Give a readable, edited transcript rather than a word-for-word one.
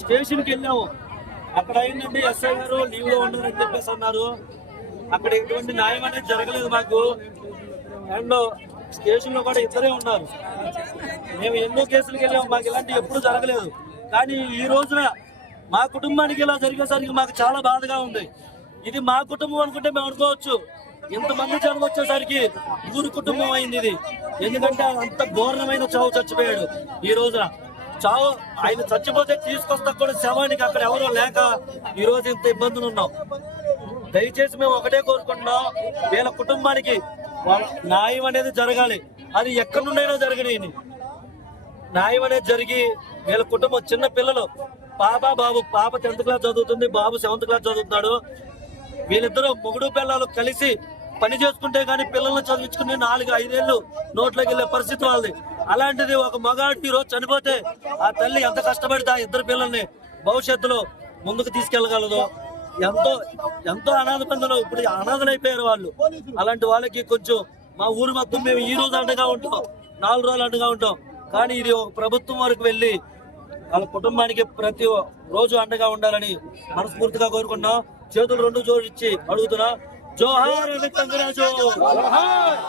స్టేషన్కి వెళ్ళాము. అక్కడ అయిందండి, ఎస్ఐ గారు లీవ్ లో ఉన్నారని చెప్పేసి అన్నారు. అక్కడ ఎటువంటి న్యాయం అనేది జరగలేదు మాకు. అండ్ స్టేషన్ లో కూడా ఇద్దరే ఉన్నారు. మేము ఎన్నో కేసులకు వెళ్ళాము, మాకు ఇలాంటి ఎప్పుడు జరగలేదు. కానీ ఈ రోజున మా కుటుంబానికి ఇలా జరిగేసరికి మాకు చాలా బాధగా ఉంది. ఇది మా కుటుంబం అనుకుంటే మేము అనుకోవచ్చు, ఇంతమంది జనం వచ్చేసరికి ఊరి కుటుంబం అయింది ఇది. ఎందుకంటే అంత ఘోరమైన చావు చచ్చిపోయాడు. ఈ రోజున చావు ఆయన చచ్చిపోతే తీసుకొస్తా కూడా శవానికి అక్కడ ఎవరో లేక ఈ రోజు ఇంత ఇబ్బందులు ఉన్నాం. దయచేసి మేము ఒకటే కోరుకుంటున్నాం, వీళ్ళ కుటుంబానికి న్యాయం అనేది జరగాలి. అది ఎక్కడి నుండైనా జరగని న్యాయం అనేది జరిగి వీళ్ళ కుటుంబం, చిన్న పిల్లలు, బాబు, పాప 10th క్లాస్ చదువుతుంది, బాబు 7th క్లాస్ చదువుతున్నాడు. వీళ్ళిద్దరూ మొగుడు పిల్లలు కలిసి పని చేసుకుంటే గానీ పిల్లల్ని చదివించుకుని 4-5 ఏళ్ళు నోట్లోకి వెళ్ళే పరిస్థితి వాళ్ళది. అలాంటిది ఒక మగాడు ఈ రోజు చనిపోతే ఆ తల్లి ఎంత కష్టపడితే ఆ ఇద్దరు పిల్లల్ని భవిష్యత్తులో ముందుకు తీసుకెళ్లగలదు. ఎంతో ఎంతో అనాథ పిల్లలు ఇప్పుడు అనాథలైపోయారు వాళ్ళు. అలాంటి వాళ్ళకి కొంచెం మా ఊరు మొత్తం మేము ఈ రోజు అండగా ఉంటాం, 4 రోజులు అండగా ఉంటాం. కానీ ఇది ఒక ప్రభుత్వం వరకు వెళ్ళి వాళ్ళ కుటుంబానికి ప్రతి రోజు అండగా ఉండాలని మనస్ఫూర్తిగా కోరుకుంటున్నాం. చేతులు 2 జోడించి అడుగుతున్నా, జోహార్ గంగరాజు, జోహార్.